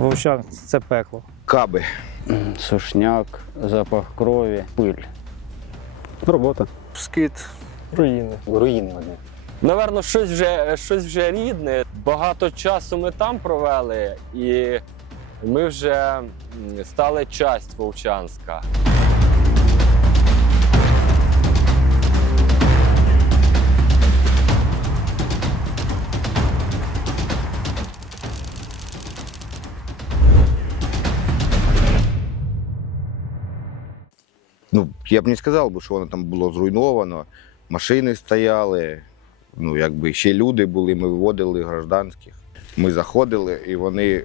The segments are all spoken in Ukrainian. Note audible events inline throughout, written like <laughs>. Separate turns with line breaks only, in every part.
Вовчан це пекло.
Каби.
Сушняк, запах крові, пиль.
Робота.
Скид, руїни.
Руїни одне.
Наверно, щось вже, щось вже рідне. Багато часу ми там провели, і ми вже стали часть Вовчанська.
Ну, я б не сказав, би, що воно там було зруйновано. Машини стояли, ну, якби ще люди були, ми виводили гражданських. Ми заходили і вони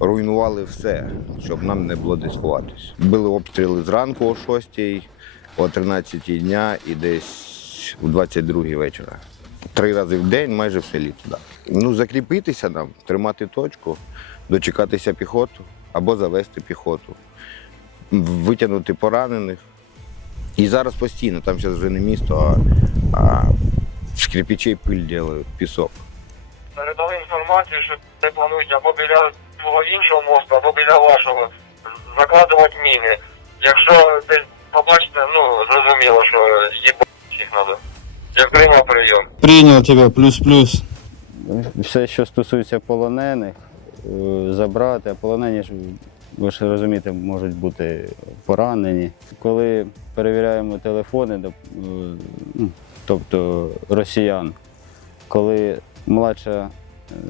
руйнували все, щоб нам не було де сховатися. Були обстріли зранку о 6, о 13 дня і десь о 22 вечора. Три рази в день, майже все літо. Да. Ну, закріпитися нам, тримати точку, дочекатися піхоту або завести піхоту, витягнути поранених. І зараз постійно, там зараз вже не місто, а, а з кирпичей пиль ділають, пісок.
передали інформацію, що вони планують або біля свого іншого мосту, або біля вашого закладувати міни. Якщо десь побачите, ну зрозуміло, що їбать їх треба. Я приймав прийом.
Принял тебя, плюс-плюс.
Все, що стосується полонених, е, забрати, а полонені ж, ви ж розумієте, можуть бути поранені. Коли перевіряємо телефони, ну, тобто росіян, коли младша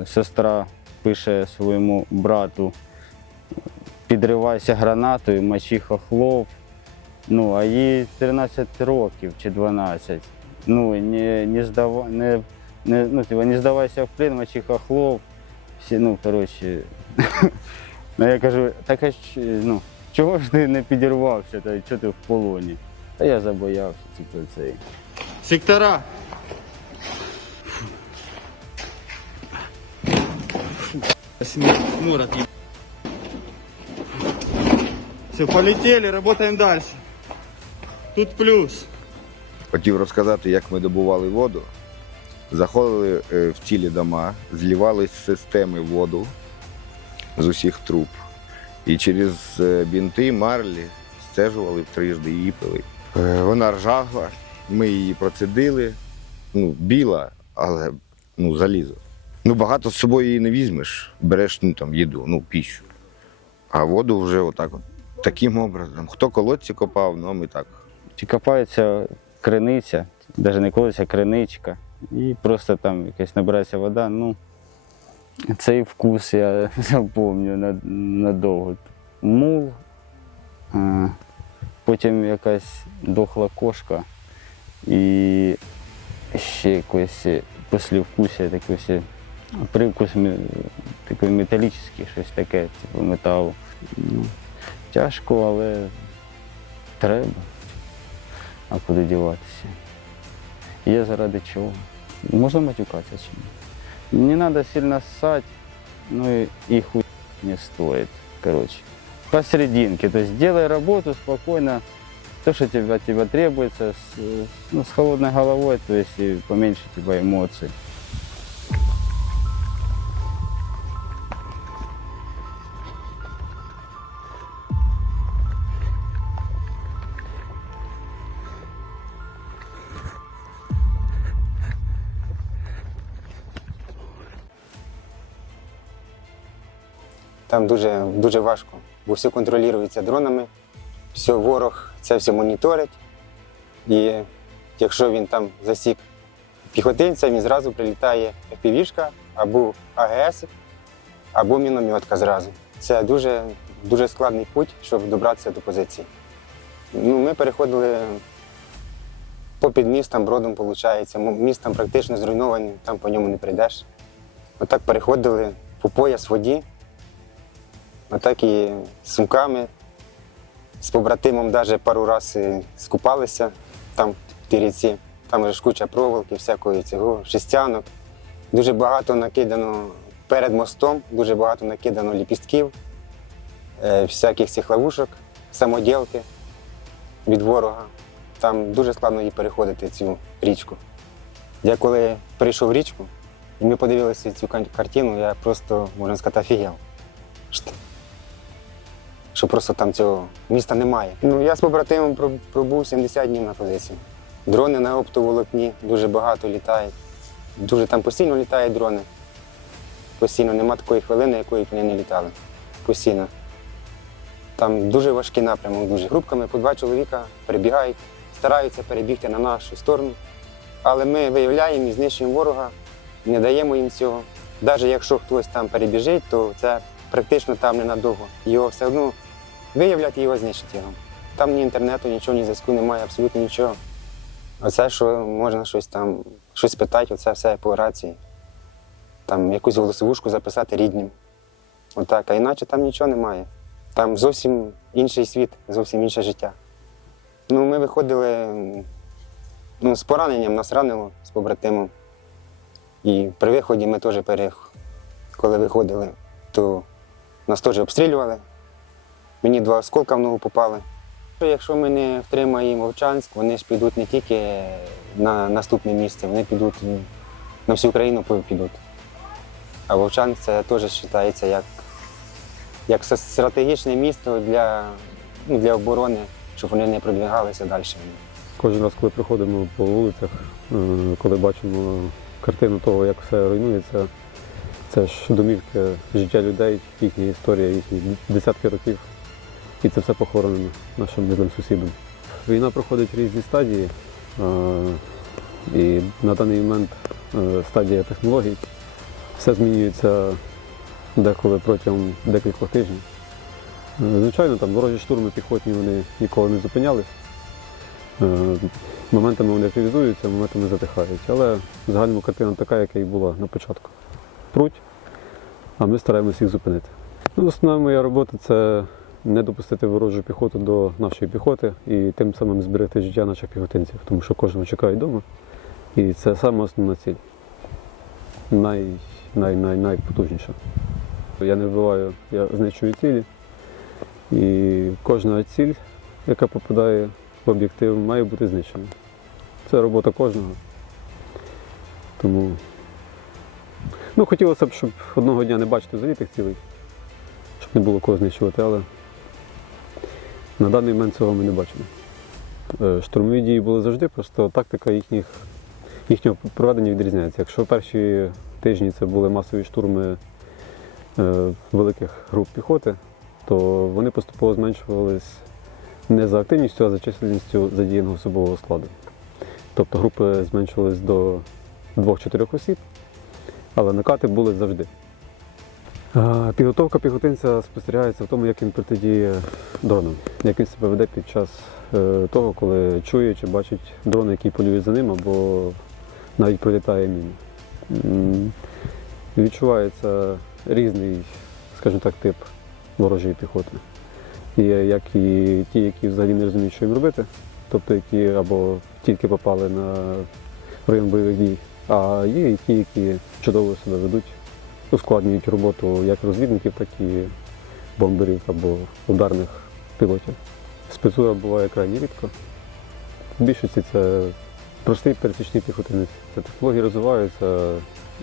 е, сестра пише своєму брату підривайся гранатою, мочи хохлов, ну, а їй 13 років чи 12. Ну, не, не, здава, не не, ну, не здавайся в плен, мочи хохлов. Всі, ну, коротше. <laughs> ну, я кажу, так а ч- ну, чого ж ти не підірвався, та чого ти в полоні? А я забоявся, типу, цей.
Сектора. Мурат, Все, полетели, работаем дальше. Тут плюс.
Хотів розказати, як ми добували воду. Заходили е, в цілі дома, злівали з системи воду з усіх труб. І через е, бінти, марлі стежували трижди її пили. Е, Вона ржава, ми її процедили. Ну, біла, але ну, залізо. Ну, багато з собою її не візьмеш, береш ну, там, їду, ну, піщу. А воду вже отак от. Таким образом. Хто колодці копав, ну ми так.
Чи копається криниця, навіть не а криничка. І просто там якась набирається вода. Ну, цей вкус я <laughs> запомню над- надовго. Мул, потім якась дохла кошка і ще якось послівкусія, такий привкус такий металічний, щось таке, типу металу. Ну, тяжко, але треба. А куди діватися? Є заради чого. Можна матюкатися чи ні? Не надо сильно ссать, ну и, и хуй не стоит. Короче, посерединке. То есть делай работу спокойно, то, что тебе, тебя требуется, с, ну, с холодной головой, то есть и поменьше тебя эмоций.
Там дуже, дуже важко, бо все контролюється дронами, все ворог це все моніторить. І якщо він там засік піхотинця, він зразу прилітає FPV-шка або АГС, або мінометка зразу. Це дуже, дуже складний путь, щоб добратися до позиції. Ну, ми переходили попід містом, бродом, виходить. Міст там практично зруйнований, там по ньому не прийдеш. Отак переходили по пояс в Отак і з сумками. З побратимом навіть пару разів скупалися там в тій ріці. Там ж куча проволоки, всякої цього, шестянок. Дуже багато накидано перед мостом, дуже багато накидано ліпістків, е, всяких цих ловушок, самоділки від ворога. Там дуже складно її переходити цю річку. Я коли прийшов в річку, і ми подивилися цю картину, я просто, можна сказати, офігел Що- просто там цього міста немає. Ну, я з побратимом пробув 70 днів на позиції. Дрони на оптоволокні дуже багато літають. Дуже там постійно літають дрони. Постійно нема такої хвилини, якої вони не літали. Постійно. Там дуже важкий напрямок, дуже групками по два чоловіка перебігають, стараються перебігти на нашу сторону. Але ми виявляємо і знищуємо ворога, не даємо їм цього. Навіть якщо хтось там перебіжить, то це практично там ненадовго. Його все одно виявлять і його знищать його. Там ні інтернету, нічого, ні зв'язку немає, абсолютно нічого. Оце, що можна щось там, щось питати, оце все по рації. Там якусь голосовушку записати ріднім. Отак, а іначе там нічого немає. Там зовсім інший світ, зовсім інше життя. Ну, ми виходили ну, з пораненням, нас ранило з побратимом. І при виході ми теж пере... коли виходили, то нас теж обстрілювали. Мені два осколка в ногу попали. Якщо ми не втримаємо Вовчанськ, вони ж підуть не тільки на наступне місце, вони підуть на всю Україну підуть. А Вовчанськ це теж вважається як, як стратегічне місто для, ну, для оборони, щоб вони не продвигалися далі.
Кожен раз, коли приходимо по вулицях, е, коли бачимо картину того, як все руйнується, це ж домівки життя людей, їхня історія, їхні десятки років. І це все похоронено нашим милим сусідам. Війна проходить різні стадії, і на даний момент е, стадія технологій. Все змінюється деколи протягом декількох тижнів. Е, Звичайно, там ворожі штурми піхотні вони ніколи не зупинялись. Е, Моментами вони активізуються, моментами затихають. Але в картина така, яка і була на початку. Пруть, а ми стараємося їх зупинити. Ну, основна моя робота це не допустити ворожу піхоту до нашої піхоти і тим самим зберегти життя наших піхотинців, тому що кожного чекає вдома. І це саме основна ціль. Най, най, най, найпотужніша. Я не вбиваю, я знищую цілі. І кожна ціль, яка попадає в об'єктив, має бути знищена. Це робота кожного. Тому ну, хотілося б, щоб одного дня не бачити взагалі тих цілей, щоб не було кого знищувати, але на даний момент цього ми не бачимо. Е, Штурмові дії були завжди, просто тактика їхніх, їхнього проведення відрізняється. Якщо перші тижні це були масові штурми е, великих груп піхоти, то вони поступово зменшувались не за активністю, а за численністю задіяного особового складу. Тобто групи зменшувались до 2-4 осіб, але накати були завжди. Підготовка піхотинця спостерігається в тому, як він протидіє дронам, як він себе веде під час е, того, коли чує чи бачить дрон, який полює за ним, або навіть прилітає міни. Відчувається різний, скажімо так, тип ворожої піхоти. Є як і ті, які взагалі не розуміють, що їм робити, тобто які або тільки попали на район бойових дій, а є і ті, які чудово себе ведуть, ускладнюють роботу як розвідників, так і бомберів або ударних пілотів. Спецура буває крайні рідко. В більшості це простий пересічний піхотинець. Технології розвиваються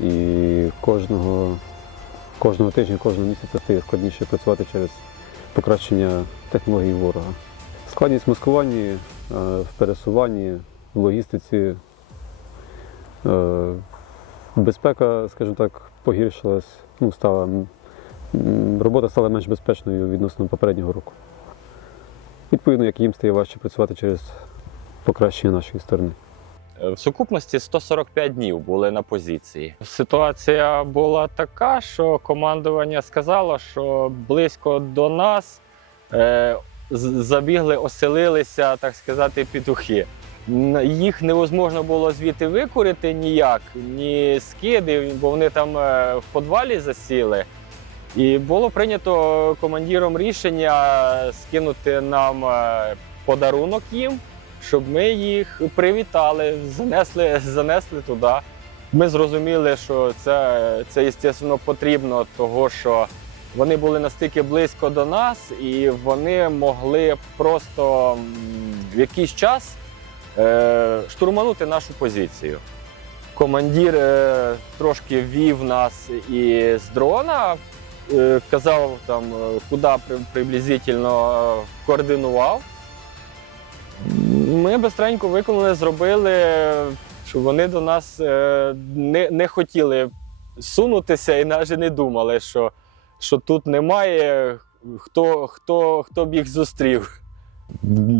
і кожного, кожного тижня, кожного місяця стає складніше працювати через покращення технологій ворога. Складність в маскуванні, е, в пересуванні, в логістиці. Е, Безпека, скажімо так, погіршилась, ну, стала, робота стала менш безпечною відносно попереднього року. Відповідно, як їм стає важче працювати через покращення нашої сторони.
В сукупності 145 днів були на позиції. Ситуація була така, що командування сказало, що близько до нас е, забігли, оселилися, так сказати, петухи. Їх невозможно було звідти викурити ніяк, ні скиди, бо вони там е, в подвалі засіли. І було прийнято командиром рішення скинути нам е, подарунок їм щоб ми їх привітали, занесли, занесли туди. Ми зрозуміли, що це, це звісно, потрібно, того що вони були настільки близько до нас, і вони могли просто в якийсь час штурманути нашу позицію. Командир е, трошки вів нас із дрона е, казав, там, е, куди приблизительно е, координував. Ми бистренько виконали, зробили, щоб вони до нас е, не, не хотіли сунутися і навіть не думали, що, що тут немає хто, хто, хто б їх зустрів.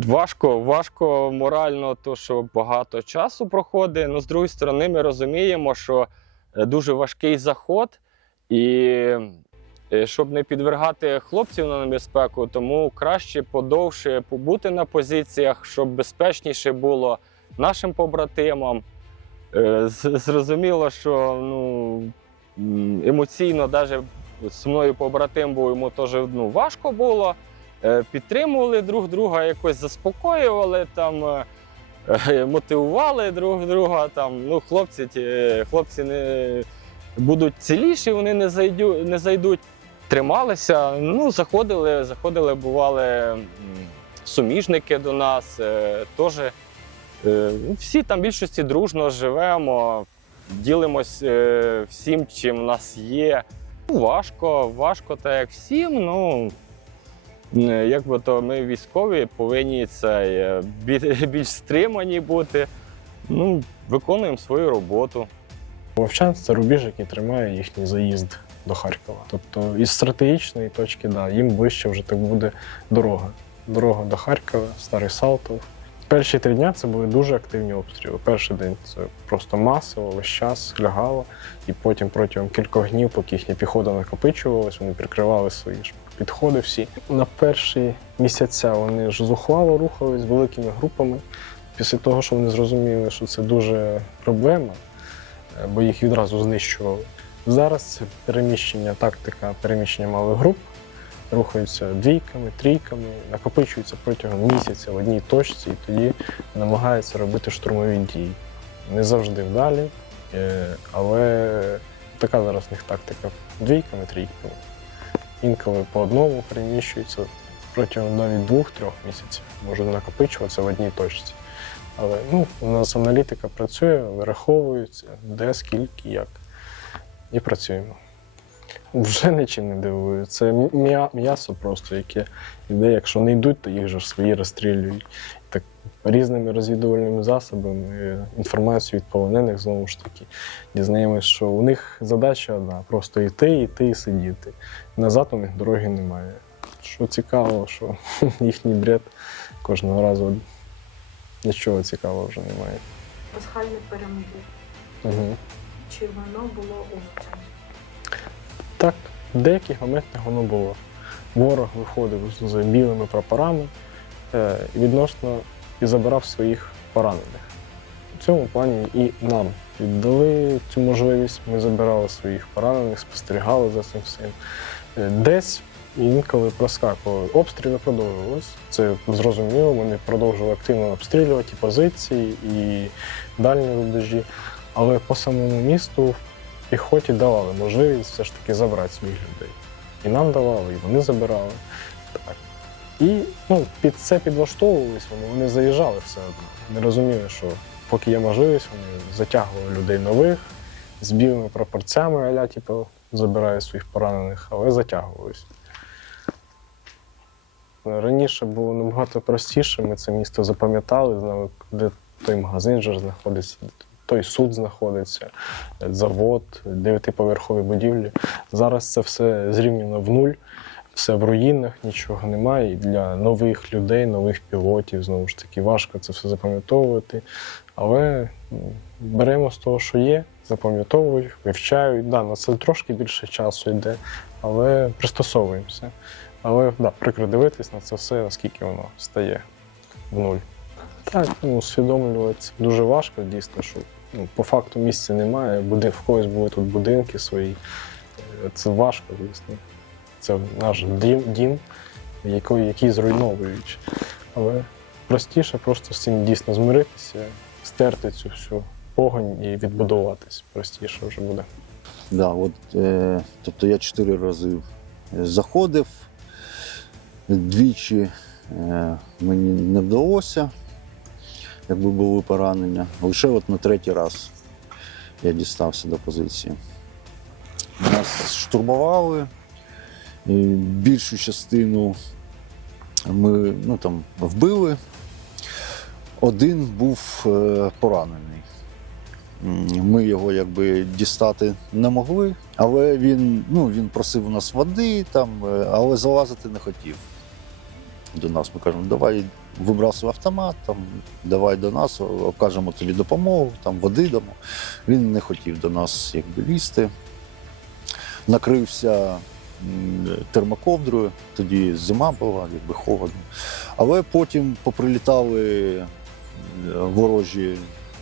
Важко, важко морально, то що багато часу проходить. Ну, з другої сторони, ми розуміємо, що е, дуже важкий заход, і е, щоб не підвергати хлопців на небезпеку, тому краще подовше побути на позиціях, щоб безпечніше було нашим побратимам. Е, Зрозуміло, що ну, емоційно, навіть з мною побратим був, йому теж ну, важко було. Е, Підтримували друг друга, якось заспокоювали, там, е, е, мотивували друг друга. Там, ну, хлопці, ті, хлопці не будуть ціліші, вони не, зайдю, не зайдуть. Трималися, ну, заходили, заходили, бували суміжники до нас, теж. Ну, Всі там в більшості дружно живемо, ділимось всім, чим в нас є. Ну, Важко, важко, так як всім. Ну, е, як би то ми військові повинні це е, <laughs> більш стримані бути. Ну, виконуємо свою роботу.
Вовчан це рубіж, який тримає їхній заїзд до Харкова. Тобто із стратегічної точки, да, їм ближче вже так буде дорога. Дорога до Харкова, Старий Салтов. Перші три дні це були дуже активні обстріли. Перший день це просто масово, весь час лягало, і потім протягом кількох днів, поки їхня піхота накопичувалась, вони прикривали свої ж підходи всі. На перші місяця вони ж зухвало рухались великими групами. Після того, що вони зрозуміли, що це дуже проблема, е, бо їх відразу знищували. Зараз це переміщення, тактика переміщення малих груп, рухаються двійками, трійками, накопичуються протягом місяця в одній точці і тоді намагаються робити штурмові дії. Не завжди вдалі, е, але така зараз в них тактика двійками, трійками. Інколи по одному переміщуються протягом навіть двох-трьох місяців, можуть накопичуватися в одній точці. Але ну, у нас аналітика працює, вираховується, де, скільки, як. І працюємо. Вже нічим не дивую. Це м'ясо просто, яке йде, якщо не йдуть, то їх же ж свої розстрілюють. Так різними розвідувальними засобами, е, інформацію від полонених знову ж таки. Дізнаємось, що у них задача одна просто йти, йти і сидіти. Назад у них дороги немає. Що цікаво, що <laughs> їхній бред кожного разу нічого цікавого вже немає.
пасхальне перемоги.
Угу.
Чи воно було у Вовчанську?
Так, в деяких моментах воно було. Ворог виходив з білими прапорами е, відносно і забирав своїх поранених. В цьому плані і нам віддали цю можливість. Ми забирали своїх поранених, спостерігали за цим всім. Е, Десь інколи проскакували. Обстріли продовжувались. Це зрозуміло. Вони продовжували активно обстрілювати і позиції, і дальні рубежі. Але по самому місту піхоті давали можливість все ж таки забрати своїх людей. І нам давали, і вони забирали. Так. І ну, під це підлаштовувались вони, вони заїжджали все одно. Не розуміли, що поки є можливість, вони затягували людей нових з білими прапорцями, аля, типу, забирають своїх поранених, але затягувались. Раніше було набагато простіше, ми це місто запам'ятали, знали, де той магазин же знаходиться, той суд знаходиться, завод, дев'ятиповерхові будівлі. Зараз це все зрівняно в нуль, все в руїнах, нічого немає. І для нових людей, нових пілотів, знову ж таки, важко це все запам'ятовувати. Але беремо з того, що є, запам'ятовують, вивчають. Да, на це трошки більше часу йде, але пристосовуємося. Але да, прикро дивитись на це все, наскільки воно стає в нуль. Так, ну, усвідомлювати дуже важко, дійсно, що ну, по факту місця немає. Буди, в когось були тут будинки свої. Е, Це важко, звісно. Це наш дім, дім який, який зруйновують. Але простіше просто з цим дійсно змиритися, стерти цю всю погонь і відбудуватись. Простіше вже буде.
Да, от, е, тобто я чотири рази заходив, двічі е, мені не вдалося, якби були поранення. Лише от на третій раз я дістався до позиції. Нас штурмували, більшу частину ми ну, там, вбили. Один був е, поранений. Ми його якби дістати не могли, але він, ну, він просив у нас води, там, е, але залазити не хотів до нас. Ми кажемо, давай вибрасуй автомат, там, давай до нас, окажемо тобі допомогу, там, води дамо. Він не хотів до нас якби, лізти. Накрився термоковдрою, тоді зима була, якби холодно. Але потім поприлітали е, ворожі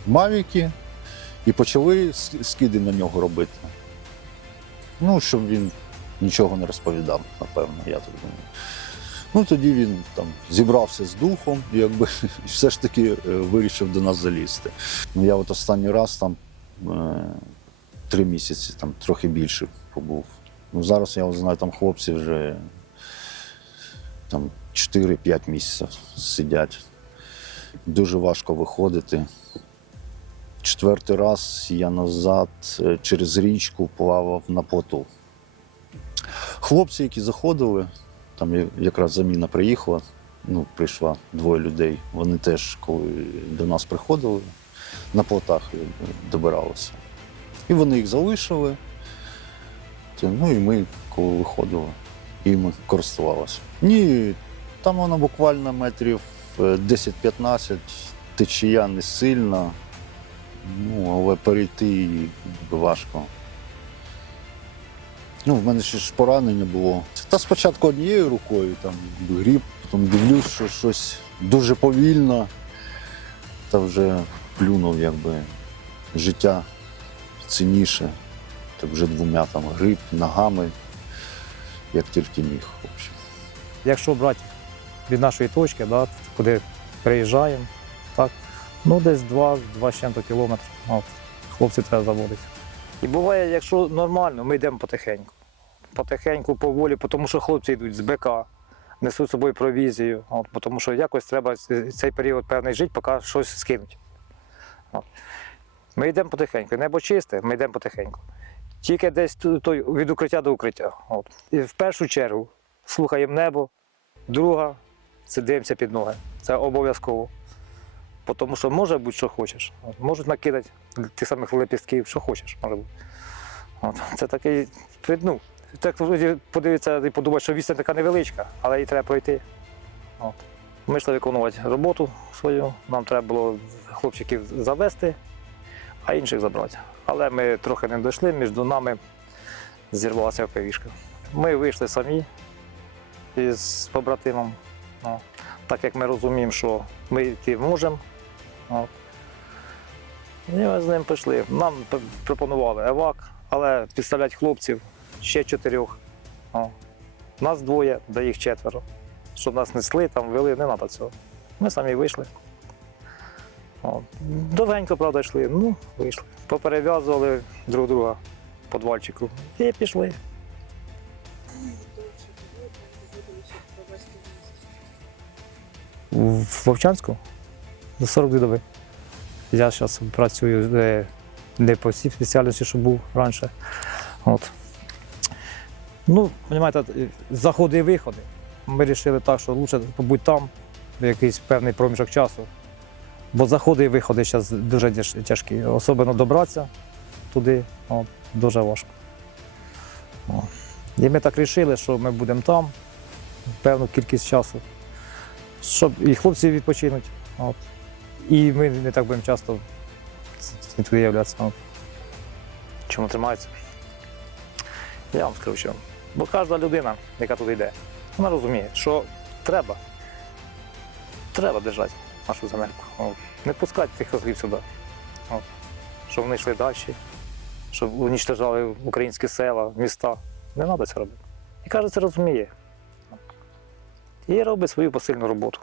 мавіки і почали скиди на нього робити. Ну, щоб він нічого не розповідав, напевно, я так думаю. Ну, тоді він там зібрався з духом, якби <laughs> і все ж таки е, вирішив до нас залізти. Ну, я от останній раз там е, три місяці, там трохи більше побув. Ну, зараз я знаю, там хлопці вже там 4-5 місяців сидять. Дуже важко виходити. Четвертий раз я назад е, через річку плавав на плоту. Хлопці, які заходили, там якраз заміна приїхала, ну, прийшла двоє людей. Вони теж, коли до нас приходили, на плотах е, добиралися. І вони їх залишили. Ну і ми, коли виходили, їм користувалися. Ні, там воно буквально метрів е, 10-15, течія не сильна, ну, але перейти важко. Ну, в мене ще ж поранення було. Та спочатку однією рукою там гріб, потім дивлюсь, що щось дуже повільно, та вже плюнув якби життя цінніше. Та вже двома там гриб, ногами, як тільки міг. В.
Якщо брати від нашої точки, да, куди приїжджаємо, так, ну десь 2 2 з чим-то кілометри. От, хлопці треба заводити. І буває, якщо нормально, ми йдемо потихеньку. Потихеньку, поволі, тому що хлопці йдуть з БК, несуть з собою провізію, от, тому що якось треба цей період певний жити, поки щось скинуть. От. Ми йдемо потихеньку. Небо чисте, ми йдемо потихеньку. Тільки десь той, від укриття до укриття. От. І в першу чергу слухаємо небо, друга це дивимося під ноги. Це обов'язково. Тому що може бути, що хочеш. Можуть накидати тих самих лепістків, що хочеш, може бути. От, це такий, ну, так вроді подивитися і подумати, що відстань така невеличка, але її треба пройти. От. Ми йшли виконувати роботу свою, нам треба було хлопчиків завести, а інших забрати. Але ми трохи не дійшли, між нами зірвалася ОПВішка. Ми вийшли самі із побратимом. Так як ми розуміємо, що ми йти можемо. От. І ми з ним пішли. Нам пропонували евак, але підставляти хлопців ще чотирьох. О. Нас двоє, да їх четверо. Щоб нас несли, там вели, не треба цього. Ми самі вийшли. От. Довгенько, правда, йшли, ну, вийшли. Поперев'язували друг друга по двальчику і пішли. В Вовчанську за 42 доби. Я зараз працюю е, не по цій спеціальності, що був раніше. От. Ну, розумієте, заходи і виходи. Ми вирішили так, що краще побути там в якийсь певний проміжок часу. Бо заходи і виходи зараз дуже тяжкі. Особливо добратися туди от, дуже важко. О. І ми так вирішили, що ми будемо там певну кількість часу щоб і хлопці відпочинуть. От. І ми не так будемо часто туди являтися. От. Чому тримається? Я вам скажу, що. Бо кожна людина, яка туди йде, вона розуміє, що треба. Треба держати нашу земельку. Не пускати тих козлів сюди. Щоб вони йшли далі, щоб унічтожали українські села, міста. Не треба це робити. І каже, це розуміє і робить свою посильну роботу.